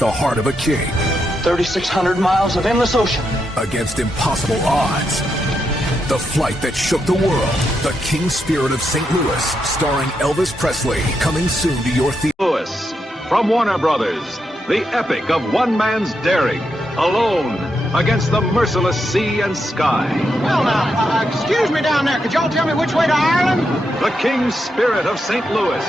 the heart of a king. 3,600 miles of endless ocean. Against impossible odds. The flight that shook the world. The King Spirit of St. Louis, starring Elvis Presley, coming soon to your theater. Louis, from Warner Brothers, the epic of one man's daring, alone, against the merciless sea and sky. Well, now, excuse me down there. Could y'all tell me which way to Ireland? The King Spirit of St. Louis.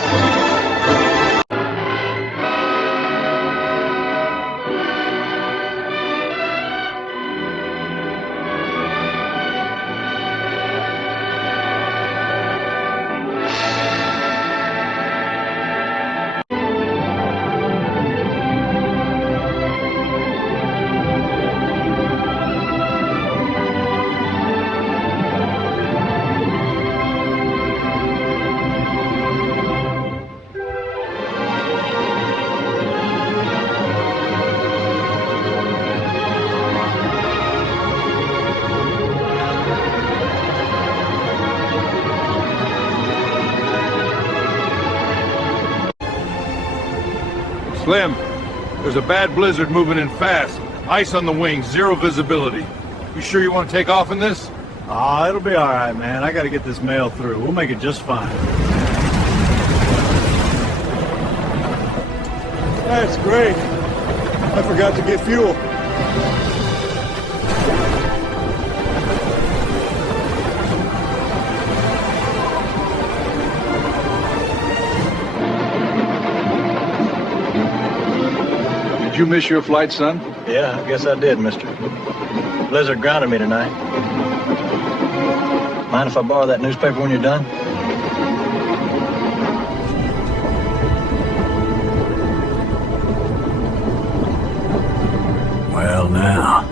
Slim, there's a bad blizzard moving in fast. Ice on the wings, zero visibility. You sure you want to take off in this? It'll be all right, man. I got to get this mail through. We'll make it just fine. That's great. I forgot to get fuel. Did you miss your flight, son? Yeah, I guess I did, mister. Blizzard grounded me tonight. Mind if I borrow that newspaper when you're done? Well, now,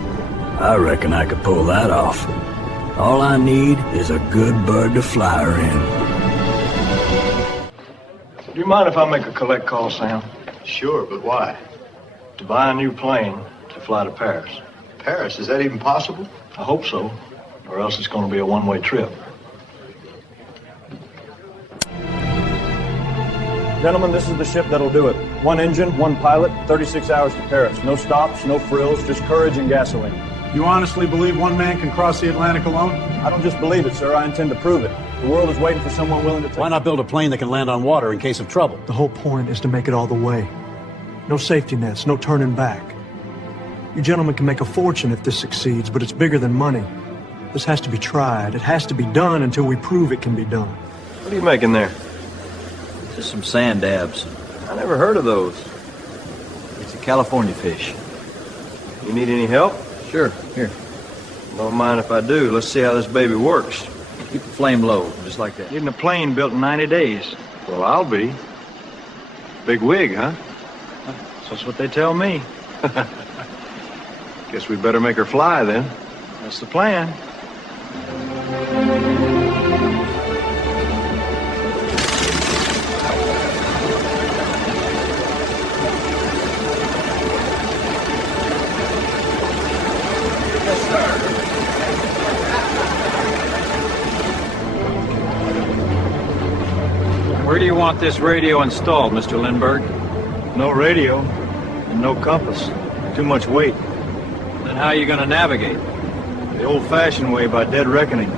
I reckon I could pull that off. All I need is a good bird to fly her in. Do you mind if I make a collect call, Sam? Sure, but why? To buy a new plane to fly to Paris. Paris, is that even possible? I hope so, or else it's going to be a one-way trip. Gentlemen, this is the ship that'll do it. One engine, one pilot, 36 hours to Paris. No stops, no frills, just courage and gasoline. You honestly believe one man can cross the Atlantic alone? I don't just believe it, sir. I intend to prove it. The world is waiting for someone willing to take... Why not build a plane that can land on water in case of trouble? The whole point is to make it all the way. No safety nets, no turning back. You gentlemen can make a fortune if this succeeds, but it's bigger than money. This has to be tried. It has to be done until we prove it can be done. What are you making there? Just some sand dabs. I never heard of those. It's a California fish. You need any help? Sure, here. Don't mind if I do. Let's see how this baby works. Keep the flame low, just like that. Getting a plane built in 90 days. Well, I'll be. Big wig, huh? That's what they tell me. Guess we better make her fly then. That's the plan. Yes, sir. Where do you want this radio installed, Mr. Lindbergh? No radio and no compass. Too much weight. Then how are you going to navigate? The old-fashioned way, by dead reckoning.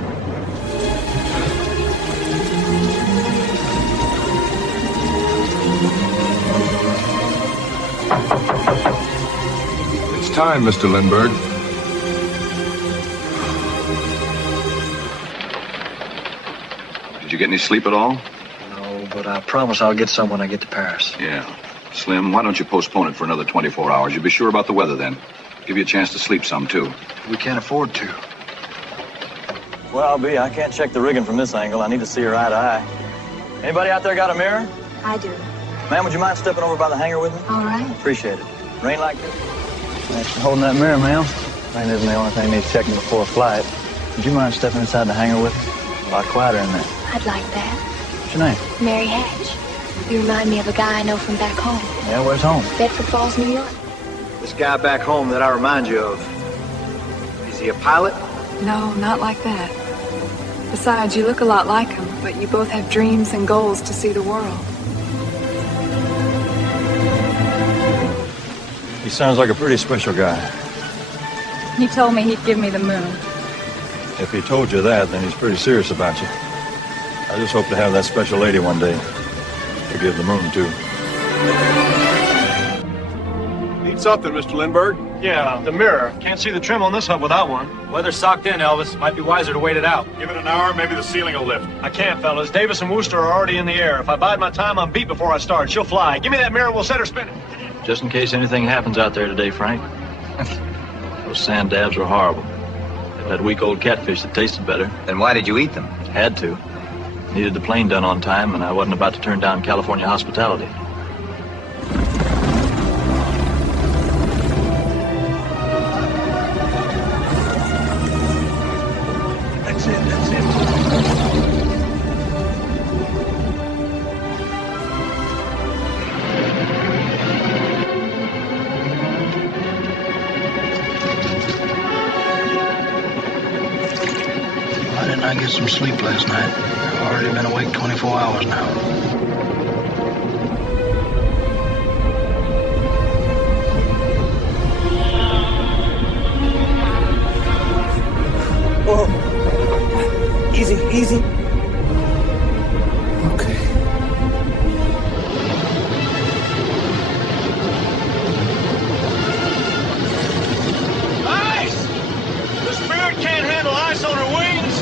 It's time, Mr. Lindbergh. Did you get any sleep at all? No, but I promise I'll get some when I get to Paris. Yeah. Slim, why don't you postpone it for another 24 hours? You'll be sure about the weather then. Give you a chance to sleep some, too. We can't afford to. Well, I'll be. I can't check the rigging from this angle. I need to see her eye to eye. Anybody out there got a mirror? I do. Ma'am, would you mind stepping over by the hangar with me? All right. Appreciate it. Rain like this? Thanks for holding that mirror, ma'am. Rain isn't the only thing needs checking before a flight. Would you mind stepping inside the hangar with me? A lot quieter in there. I'd like that. What's your name? Mary Hatch. You remind me of a guy I know from back home. Yeah, where's home? Bedford Falls, New York. This guy back home that I remind you of, is he a pilot? No, not like that. Besides, you look a lot like him, but you both have dreams and goals to see the world. sounds like a pretty special guy. He told me he'd give me the moon. If he told you that, then he's pretty serious about you. I just hope to have that special lady one day to give the moon to. Need something, Mr. Lindbergh? Yeah, the mirror. Can't see the trim on this hub without one. Weather's socked in, Elvis. Might be wiser to wait it out. Give it an hour, maybe the ceiling will lift. I can't, fellas. Davis and Wooster are already in the air. If I bide my time, I'm beat before I start. She'll fly. Give me that mirror, we'll set her spinning. Just in case anything happens out there today, Frank. Those sand dabs were horrible. They had weak old catfish that tasted better. Then why did you eat them? Had to. Needed the plane done on time, and I wasn't about to turn down California hospitality. That's it. Why didn't I get some sleep last night? I've already been awake 24 hours now. Whoa. Easy. Okay. Ice! The Spirit can't handle ice on her wings.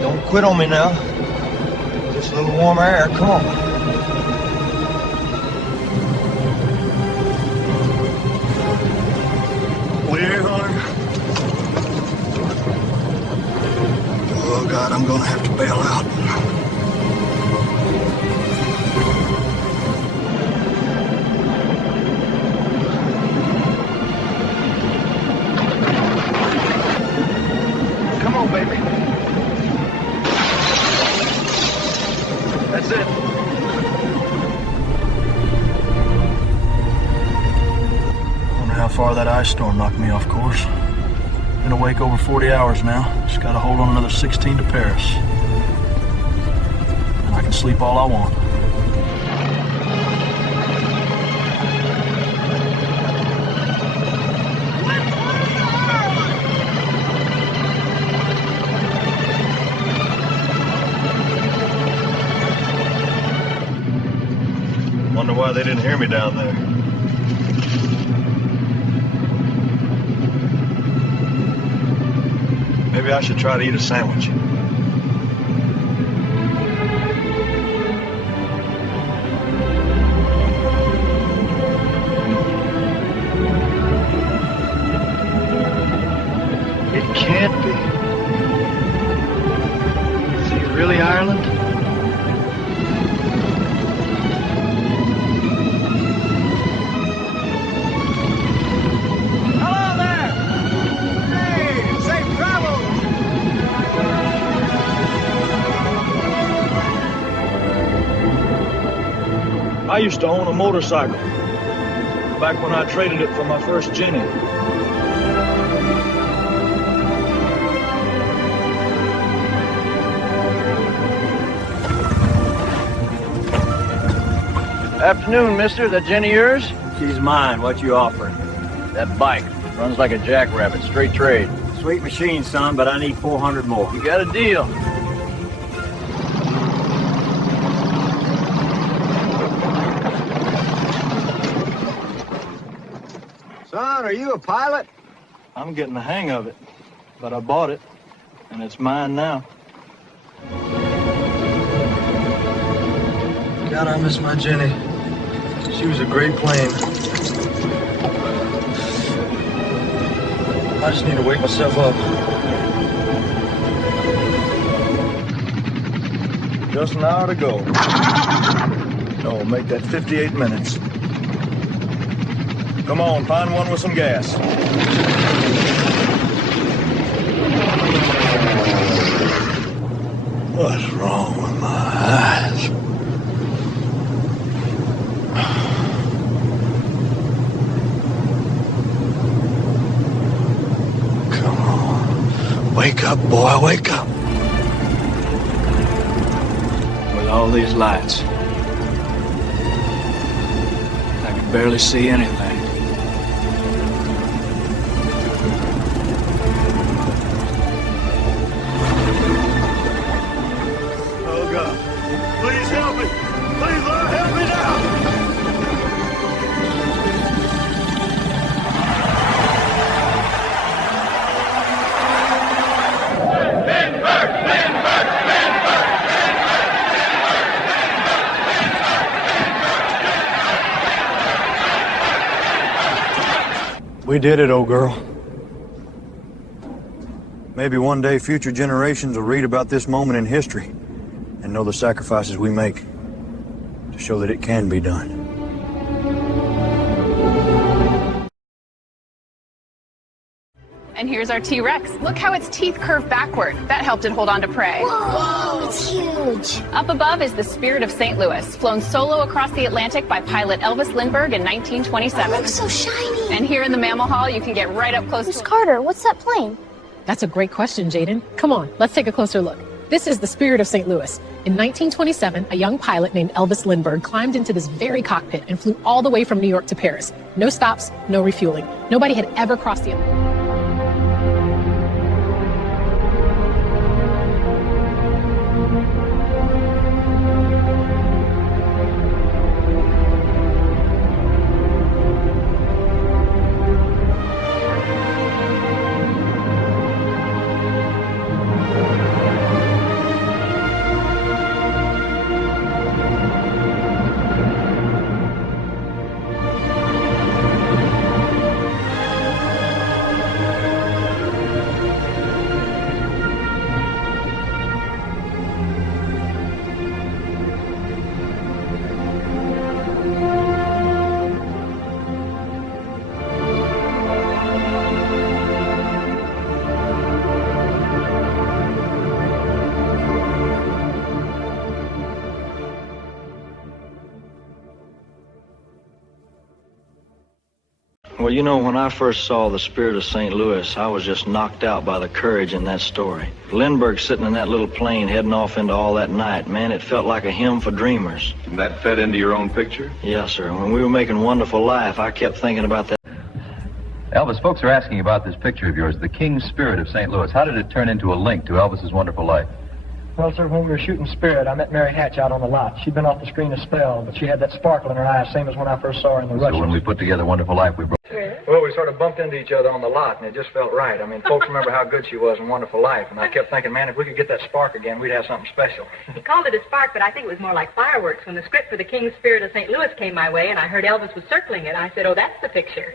Don't quit on me now. Just a little warm air. Come on. We're on. Oh, God, I'm gonna have to bail out. Come on, baby. That's it. Wonder how far that ice storm knocked me off course. Been awake over 40 hours now. Just gotta hold on another 16 to Paris. And I can sleep all I want. Wonder why they didn't hear me down there. Maybe I should try to eat a sandwich. It can't be. Is he really Ireland? I used to own a motorcycle back when I traded it for my first Jenny. Afternoon, mister. That Jenny yours? She's mine. What you offering? That bike. Runs like a jackrabbit. Straight trade. Sweet machine, son, but I need 400 more. You got a deal. Son, are you a pilot? I'm getting the hang of it. But I bought it, and it's mine now. God, I miss my Jenny. She was a great plane. I just need to wake myself up. Just an hour to go. No, make that 58 minutes. Come on, find one with some gas. What's wrong with my eyes? Wake up, boy, wake up. With all these lights, I can barely see anything. Oh, God. Please help me. Please, Lord, help me now. We did it, old girl. Maybe one day future generations will read about this moment in history and know the sacrifices we make to show that it can be done. And here's our T-Rex. Look how its teeth curve backward. That helped it hold on to prey. Whoa, it's huge. Up above is the Spirit of St. Louis, flown solo across the Atlantic by pilot Elvis Lindbergh in 1927. It looks so shiny. And here in the Mammal Hall, you can get right up close Miss Carter, what's that plane? That's a great question, Jaden. Come on, let's take a closer look. This is the Spirit of St. Louis. In 1927, a young pilot named Elvis Lindbergh climbed into this very cockpit and flew all the way from New York to Paris. No stops, no refueling. Nobody had ever crossed the Atlantic. Well, you know, when I first saw the Spirit of St. Louis, I was just knocked out by the courage in that story. Lindbergh sitting in that little plane heading off into all that night, man, it felt like a hymn for dreamers. And that fed into your own picture? Yes, sir. When we were making Wonderful Life, I kept thinking about that. Elvis, folks are asking about this picture of yours, the King's Spirit of St. Louis. How did it turn into a link to Elvis's Wonderful Life? Well, sir, when we were shooting Spirit, I met Mary Hatch out on the lot. She'd been off the screen a spell, but she had that sparkle in her eyes, same as when I first saw her in the Russians. So when we put together Wonderful Life, we broke... Well, we sort of bumped into each other on the lot, and it just felt right. I mean, folks remember how good she was in Wonderful Life, and I kept thinking, man, if we could get that spark again, we'd have something special. He called it a spark, but I think it was more like fireworks. When the script for the King's Spirit of St. Louis came my way, and I heard Elvis was circling it, I said, oh, that's the picture.